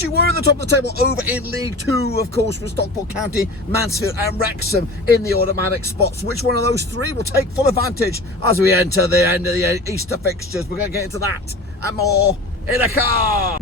As you were at the top of the table over in League 2, of course, with Stockport County, Mansfield and Wrexham in the automatic spots. Which one of those three will take full advantage as we enter the end of the Easter fixtures? We're going to get into that and more in a car.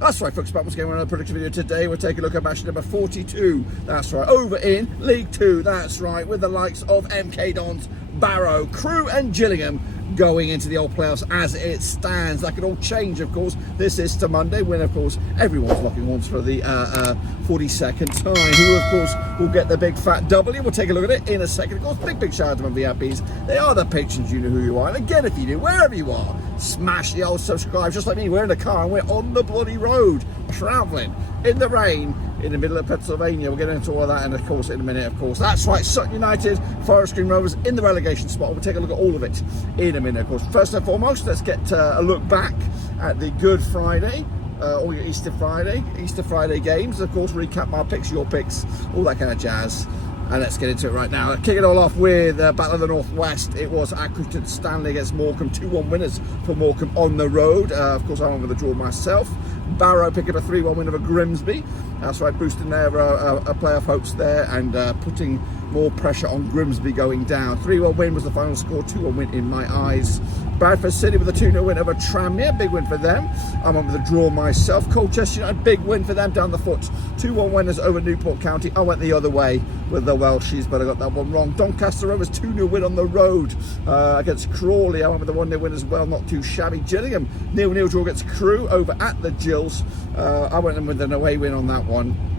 That's right, folks, back once again with another prediction video. Today we're taking a look at match number 42. That's right, over in League 2. That's right, with the likes of MK Dons, Barrow, Crewe and Gillingham going into the old playoffs as it stands. That could all change, of course. This is to Monday, when, of course, everyone's locking horns for the 42nd time. Who, of course, will get the big fat W. We'll take a look at it in a second. Of course, big shout out to my VIPs. They are the patrons. You know who you are. And again, if you do, wherever you are, smash the old subscribe. Just like me, we're in the car and we're on the bloody road, travelling in the rain in the middle of Pennsylvania. We'll get into all of that, and of course, in a minute, of course. That's right, Sutton United, Forest Green Rovers in the relegation spot. We'll take a look at all of it in a minute, of course. First and foremost, let's get a look back at the Good Friday or your Easter Friday games. Of course, recap my picks, your picks, all that kind of jazz. And let's get into it right now. Kick it all off with Battle of the Northwest. It was Accrington Stanley against Morecambe. 2-1 winners for Morecambe on the road. Of course, I went with the draw myself. Barrow picked up a 3-1 win over Grimsby. That's right, boosting their playoff hopes there and putting more pressure on Grimsby going down. 3-1 win was the final score, 2-1 win in my eyes. Bradford City with a 2-0 win over Tranmere, big win for them. I went with a draw myself. Colchester United, big win for them down the foot. 2-1 winners over Newport County. I went the other way with the Welshies, but I got that one wrong. Doncaster Rovers 2-0 win on the road against Crawley. I went with the 1-0 win as well, not too shabby. Gillingham 0-0 draw against Crewe over at the Gills. I went in with an away win on that one.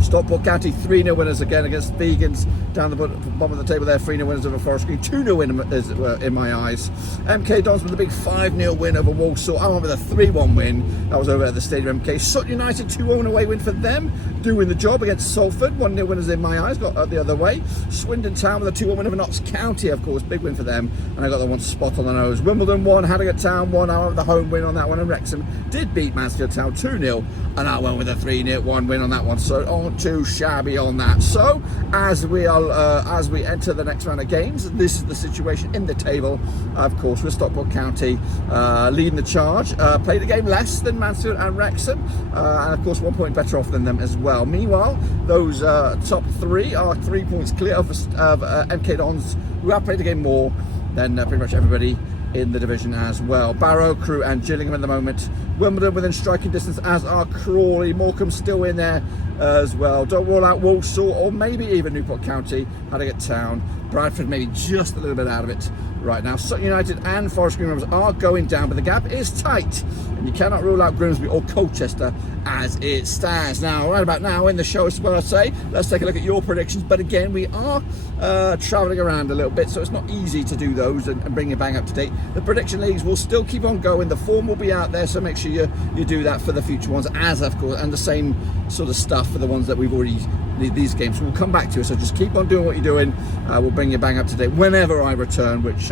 Stockport County 3-0 winners again against Vegans down the bottom of the table there. 3-0 winners over Forest Green. 2-0 win in my eyes. MK Dons with a big 5-0 win over Walsall. I went with a 3-1 win. That was over at the Stadium MK. Sutton United 2-1 away win for them. Doing the job against Salford. 1-0 winners in my eyes. Got the other way. Swindon Town with a 2-1 win over Notts County, of course. Big win for them. And I got the one spot on the nose. Wimbledon 1, Harrogate Town 1. I went with the home win on that one. And Wrexham did beat Mansfield Town 2-0. And I went with a 3-1 win on that one. So on too shabby on that. So as we enter the next round of games, this is the situation in the table, of course, with Stockport County leading the charge. Played a game less than Mansfield and Wrexham, and of course 1 point better off than them as well. Meanwhile, those top three are 3 points clear of MK Dons, who have played a game more than pretty much everybody in the division as well. Barrow, Crewe and Gillingham at the moment. Wimbledon within striking distance, as are Crawley. Morecambe still in there as well. Don't rule out Walsall or maybe even Newport County. Harrogate Town. Bradford maybe just a little bit out of it right now. Sutton United and Forest Green Rovers are going down, but the gap is tight, and you cannot rule out Grimsby or Colchester as it stands. Now, right about now in the show, is what I say. Let's take a look at your predictions. But again, we are travelling around a little bit, so it's not easy to do those and bring it bang up to date. The prediction leagues will still keep on going. The form will be out there, so make sure you do that for the future ones, as of course, and the same sort of stuff for the ones that we've already, these games. We'll come back to you, so just keep on doing what you're doing. We'll bring you bang up to date whenever I return, which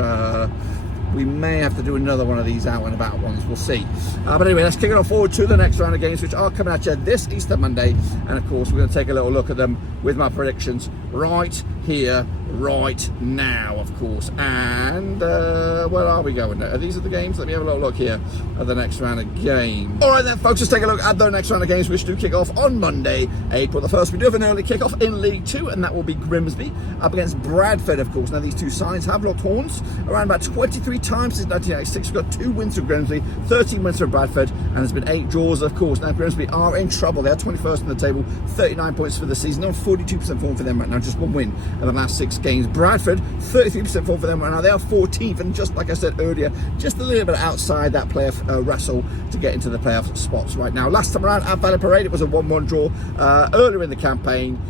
we may have to do another one of these out and about ones, we'll see. But anyway, let's kick it on forward to the next round of games, which are coming at you this Easter Monday. And of course, we're going to take a little look at them with my predictions right here, right now, of course. And where are we going now? These are the games. Let me have a little look here at the next round of games. All right then, folks, let's take a look at the next round of games, which do kick off on Monday, April the 1st. We do have an early kick-off in League 2, and that will be Grimsby up against Bradford, of course. Now, these two sides have locked horns around about 23 times since 1986. We've got 2 wins for Grimsby, 13 wins for Bradford, and there's been 8 draws, of course. Now, Grimsby are in trouble. They're 21st on the table, 39 points for the season. On 42% form for them right now, just 1 win in the last 6 games. Bradford, 33% form for them right now. They are 14th, and just like I said earlier, just a little bit outside that playoff wrestle to get into the playoff spots right now. Last time around at Valley Parade, it was a 1-1 draw. Earlier in the campaign,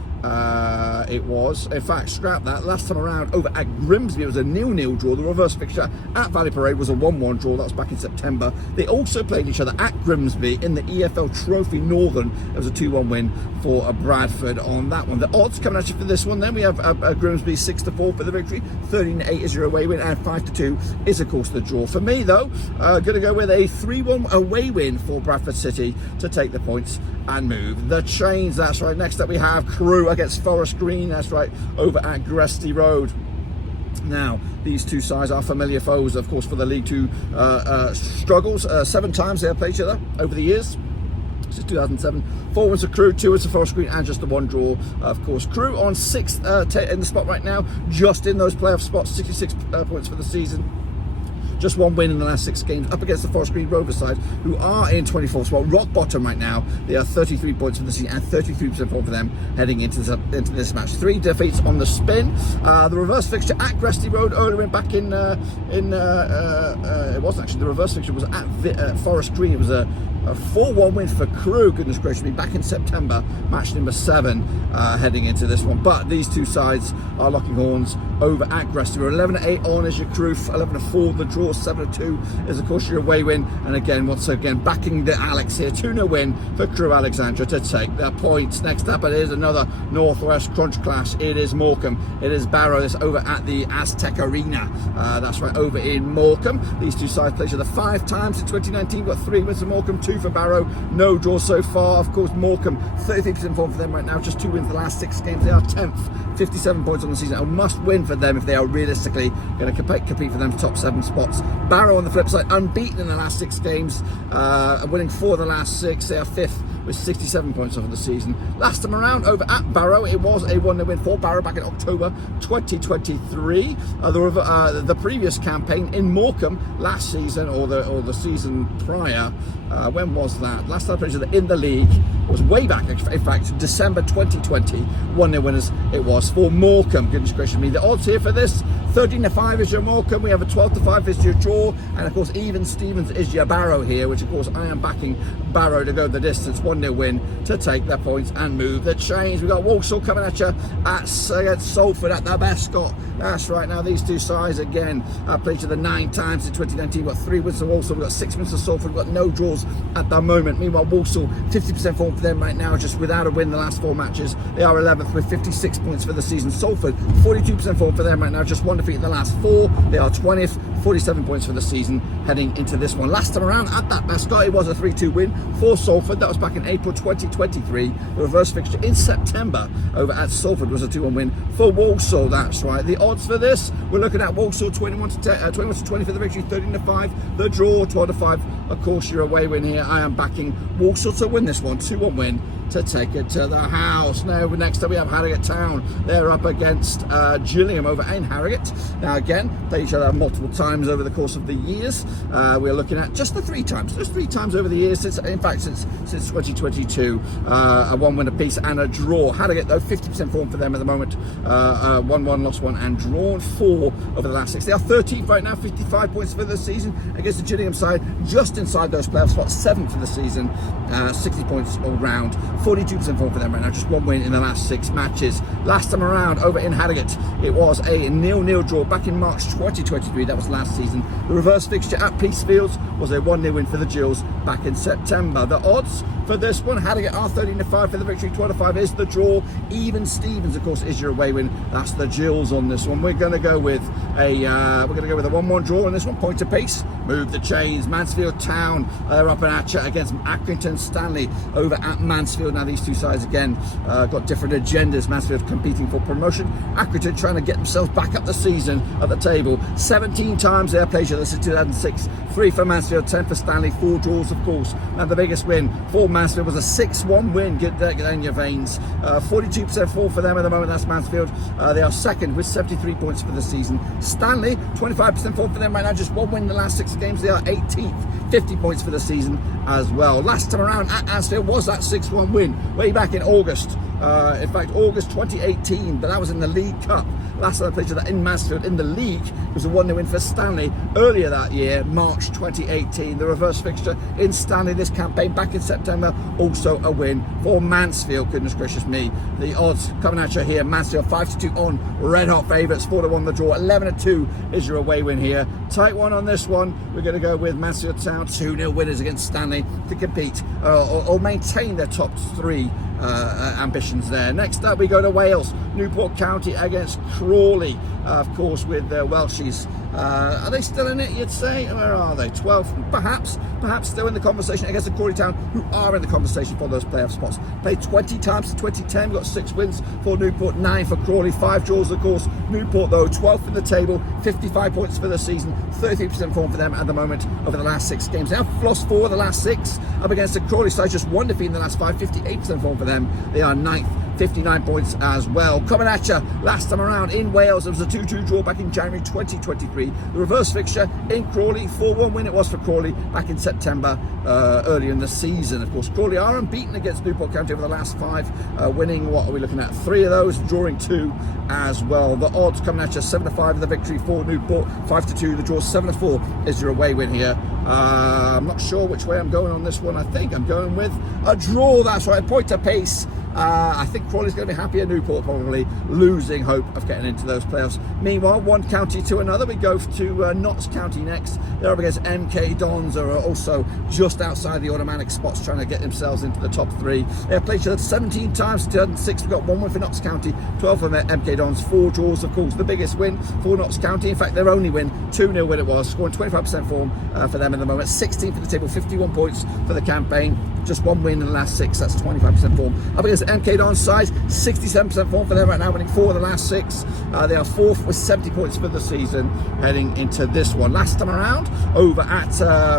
it was, in fact, scrap that. Last time around over at Grimsby, it was a 0-0 draw. The reverse fixture at Valley Parade was a 1-1 draw. That was back in September. They also played each other at Grimsby in the EFL Trophy Northern. It was a 2-1 win for Bradford on that one. The odds coming at you for this one, then we have Grimsby 6-4 for the victory, 13-8 is your away win, and 5-2 is of course the draw. For me though, going to go with a 3-1 away win for Bradford City to take the points and move the chains. That's right. Next up we have Crewe against Forest Green. That's right, over at Gresty Road. Now, these two sides are familiar foes, of course, for the League Two struggles. 7 times they have played each other over the years. Since 2007, 4 wins for Crew, 2 wins for Forest Green, and just the 1 draw. Of course, Crew on 6th in the spot right now, just in those playoff spots, 66 points for the season. Just 1 win in the last 6 games, up against the Forest Green Rovers side, who are in 24th spot, rock bottom right now. They are 33 points for the season and 33% form for them heading into this match. 3 defeats on the spin. The reverse fixture at Gresty Road earlier went back it wasn't actually, the reverse fixture was at Forest Green. It was a 4-1 win for Crew, goodness gracious me, back in September, match number 7 heading into this one. But these two sides are locking horns over at Gresty Road. 11-8 on is your Crew, 11-4 the draw, 7-2 is of course your away win. And again, once again, backing the Alex here, 2-0 win for Crew Alexandra to take their points. Next up, it is another Northwest Crunch clash. It is Morecambe, it is Barrow. This over at the Aztec Arena. That's right, over in Morecambe. These two sides played each other 5 times in 2019. Got 3 wins for Morecambe, 2 for Barrow, no draw so far. Of course, Morecambe 33% form for them right now, just 2 wins the last 6 games. They are 10th, 57 points on the season. A must win for them if they are realistically going to compete for them top 7 spots. Barrow on the flip side, unbeaten in the last 6 games, winning 4 of the last 6. They are 5th with 67 points over the season. Last time around over at Barrow, it was a 1-0 win for Barrow back in October 2023. The previous campaign in Morecambe last season, or the season prior, when was that? Last time I played in the league was way back, in fact, December 2020. 1-0 winners it was for Morecambe. Goodness gracious me. The odds here for this, 13-5 is your Morecambe. We have a 12-5 is your draw, and of course even Stevens is your Barrow here, which of course I am backing Barrow to go the distance. 1-0 win to take their points and move the chains. We've got Walsall coming at you against Salford at the Bescot. That's right. Now these two sides again played each other 9 times in 2019. We've got 3 wins for Walsall, we've got 6 wins for Salford, we've got no draws at the moment. Meanwhile, Walsall 50% form for them right now, just without a win the last 4 matches. They are 11th with 56 points for the season. Salford 42% form for them right now, just 1 defeat in the last 4. They are 20th, 47 points for the season heading into this one. Last time around at that Bescot, it was a 3-2 win for Salford. That was back in April 2023. The reverse fixture in September over at Salford was a 2-1 win for Walsall. That's right. The odds for this, we're looking at Walsall 21-20 for the victory, 13-5 the draw, 12-5 of course your away win here. I am backing Walsall to win this one, 2-1 win to take it to the house. Now next up we have Harrogate Town. They're up against Gillingham over in Harrogate. Now again, they each other multiple times over the course of the years. We're looking at just 3 times over the years, since 2022. A 1 win apiece and a draw. Harrogate though, 50% form for them at the moment. 1-1, lost 1 and drawn 4 over the last 6. They are 13th right now, 55 points for the season against the Gillingham side, just inside those playoff spots, 7th for the season, 60 points all round. 42% form for them right now, just 1 win in the last 6 matches. Last time around over in Harrogate, it was a 0-0 draw back in March 2023. That was last season. The reverse fixture at Peacefields was a 1-0 win for the Gills back in September. The odds for this one, Harrogate are 13-5 for the victory, 12-5 is the draw. Even Stevens, of course, is your away win. That's the Gills on this one. We're going to go with a 1-1 draw on this one, point apiece. Move the chains. Mansfield Town, they're up and at you against Accrington Stanley over at Mansfield. Now these two sides again got different agendas. Mansfield competing for promotion, Accrington trying to get themselves back up the season at the table. 17 times they have played each other since 2006. 3 for Mansfield, 10 for Stanley, 4 draws of course. And the biggest win for Mansfield was a 6-1 win. Get that in your veins. 42% fall for them at the moment. That's Mansfield. They are 2nd with 73 points for the season. Stanley 25% fall for them right now, just 1 win in the last 6 games. They are 18th, 50 points for the season as well. Last time around at Anfield was that 6-1 win way back in August. In fact, August 2018, but that was in the League Cup. Last time I played that in Mansfield in the league was a 1-0 win for Stanley earlier that year, March 2018. The reverse fixture in Stanley this campaign back in September, also a win for Mansfield. Goodness gracious me. The odds coming at you here, Mansfield 5-2 on, red hot favourites, 4-1 the draw, 11-2 is your away win here. Tight one on this one. We're going to go with Mansfield Town, 2-0 winners against Stanley to compete or maintain their top 3 ambitions there. Next up we go to Wales, Newport County against Crawley, of course with the Welshies Are they still in it, you'd say? Where are they? 12th, perhaps still in the conversation against the Crawley Town, who are in the conversation for those playoff spots. Played 20 times in 2010, we've got 6 wins for Newport, 9 for Crawley, 5 draws, of course. Newport, though, 12th in the table, 55 points for the season, 33% form for them at the moment over the last 6 games. They have lost 4 of the last 6 up against the Crawley side, just 1 defeat in the last 5, 58% form for them. They are 9th. 59 points as well. Coming at you last time around in Wales, it was a 2-2 draw back in January 2023. The reverse fixture in Crawley, 4-1 win it was for Crawley back in September earlier in the season. Of course, Crawley are unbeaten against Newport County over the last 5, winning, what are we looking at, 3 of those, drawing 2 as well. The odds coming at you, 7-5 of the victory for Newport, 5-2 the draw, 7-4 is your away win here. I'm not sure which way I'm going on this one. I think I'm going with a draw, that's right, point to pace. I think Crawley's going to be happy at Newport, probably losing hope of getting into those playoffs. Meanwhile, one county to another, we go to Notts County next. They're up against MK Dons, who are also just outside the automatic spots, trying to get themselves into the top 3. They have played each other 17 times in 2006. We've got 1 win for Notts County, 12 for MK Dons, 4 draws, of course. The biggest win for Notts County, in fact, their only win, 2-0 win it was, scoring 25% form for them at the moment. 16th for the table, 51 points for the campaign. Just 1 win in the last 6, that's 25% form. Up against the MK Dons side, 67% form for them right now, winning 4 of the last 6. They are 4th with 70 points for the season, heading into this one. Last time around, over at,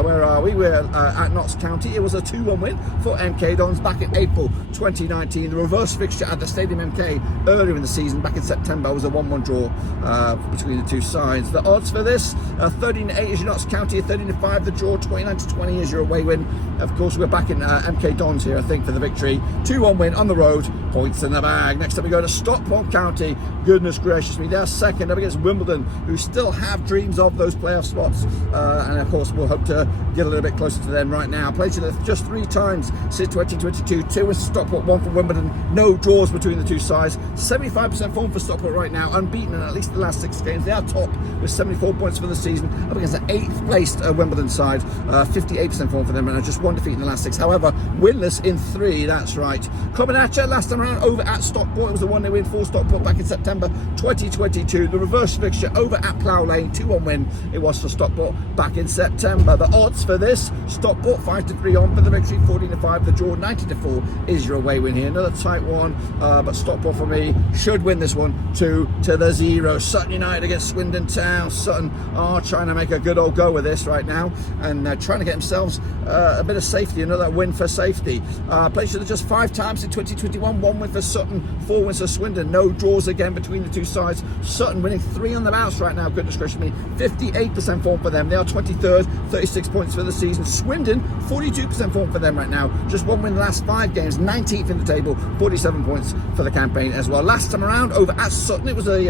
where are we? We're at Notts County. It was a 2-1 win for MK Dons back in April 2019. The reverse fixture at the Stadium MK earlier in the season, back in September, was a 1-1 draw between the two sides. The odds for this, 13-8 is your Notts County, 13-5 the draw, 29-20 is your away win. Of course, we're back in MK Dons here, I think, for the victory. 2-1 win on the road, points in the bag. Next up we go to Stockport County. Goodness gracious me, they're second up against Wimbledon, who still have dreams of those playoff spots, and of course we'll hope to get a little bit closer to them right now. Played each other just 3 times since 2022, 2 with Stockport, 1 for Wimbledon. No draws between the two sides. 75% form for Stockport right now, unbeaten in at least the last 6 games. They are top with 74 points for the season, up against the 8th placed Wimbledon side, 58% form for them, and just 1 defeat in the last 6. However, winless in 3, that's right. Coming at you last time around over at Stockport, it was the 1-0 win for Stockport back in September 2022. The reverse fixture over at Plough Lane, 2-1 win it was for Stockport back in September. The odds for this, Stockport 5-3 on for the victory, 14-5 the draw, 90-4 is your away win here. Another tight one, but Stockport for me should win this one 2-0. Sutton United against Swindon Town. Sutton are trying to make a good old go with this right now, and trying to get themselves a bit of safety, another win for safety. Played each other just 5 times in 2021, 1 win for Sutton, 4 wins for Swindon. No draws again between the two sides. Sutton winning 3 on the bounce right now, goodness gracious me, 58% form for them. They are 23rd, 36 points for the season. Swindon, 42% form for them right now, just 1 win the last 5 games, 19th in the table, 47 points for the campaign as well. Last time around over at Sutton, it was a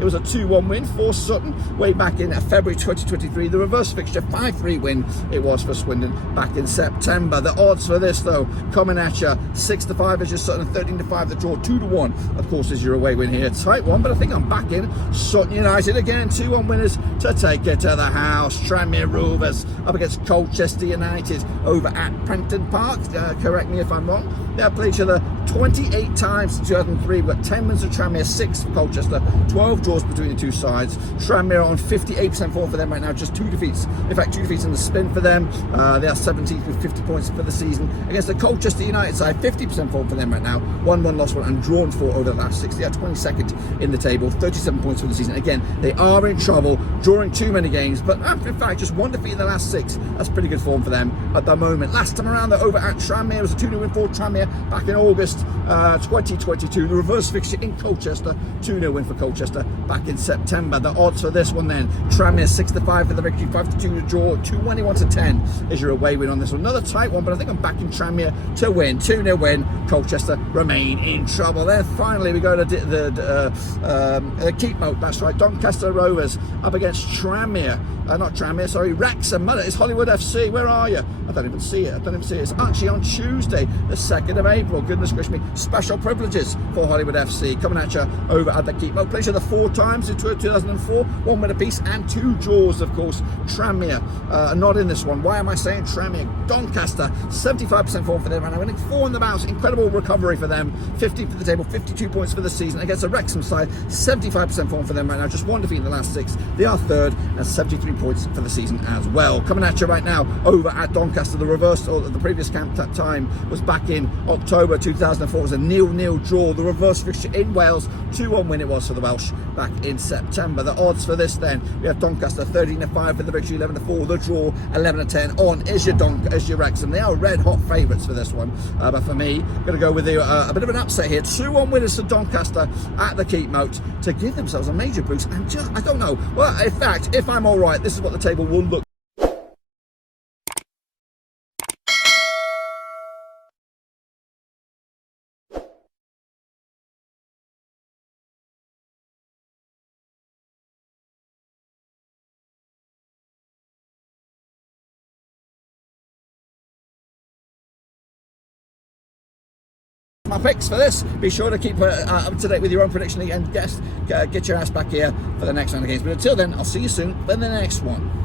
2-1 win for Sutton way back in February 2023. The reverse fixture, 5-3 win it was for Swindon back in September. The odds for this though, coming at you, 6-5 is your Sutton, 13-5 the draw, 2-1 of course is your away win here. Tight one, but I think I'm back in Sutton United again. 2-1 winners to take it to the house. Tranmere Rovers up against Colchester United over at Prenton Park. Correct me if I'm wrong. They have played each other 28 times in 2003. We've got 10 wins for Tranmere, 6 for Colchester, 12 draws between the two sides. Tranmere on 58% form for them right now, just 2 defeats. In fact, 2 defeats in the spin for them. They are 17th with 50 points for the season. Against the Colchester United side, 50% form for them right now. 1-1 lost 1 and drawn 4 over the last 6. They are 22nd in the table, 37 points for the season. Again, they are in trouble, drawing too many games, but in fact, just 1 defeat in the last 6. That's pretty good form for them at the moment. Last time around, they're over at Tranmere. It was a 2-0 win for Tranmere back in August 2022. The reverse fixture in Colchester, 2-0 win for Colchester back in September. The odds for this one then, Tranmere 6-5 for the victory, 5-2 to draw, 21-10 is your away win on this one. Another tight one, but I think I'm backing Tranmere to win. 2-0 win, Colchester remain in trouble. Then finally we go to the keep mode, that's right, Doncaster Rovers up against Tranmere. Not Tranmere, sorry, Wrexham. It's Hollywood FC. Where are you? I don't even see it. It's actually on Tuesday, the 2nd of April. Goodness gracious me. Special privileges for Hollywood FC coming at you over at the Keep Mode. Played each other 4 times in 2004, 1 win apiece, and 2 draws, of course. Tranmere are not in this one. Why am I saying Tranmere? Doncaster, 75% form for them, and winning 4 on the bounce. Incredible recovery for them. 50 for the table, 52 points for the season against the Wrexham side. 75% form for them right now. Just 1 defeat in the last 6. They are third, and 73 points for the season as well. Coming at you right now over at Doncaster. The reverse of the previous camp time was back in October 2004. It was a 0-0 draw. The reverse fixture in Wales, 2-1 win it was for the Welsh back in September. The odds for this then, we have Doncaster 13-5 for the victory, 11-4 the draw, 11-10 on is your Wrexham. They are red hot favourites for this one, but for me, going to go with a bit of an upset here. 2-1 winners for Doncaster at the Keep Moat to give themselves a major boost. And just, I don't know. Well, in fact, if I'm all right, this is what the table will look. My picks for this. Be sure to keep up to date with your own prediction league and get your ass back here for the next round of games. But until then, I'll see you soon in the next one.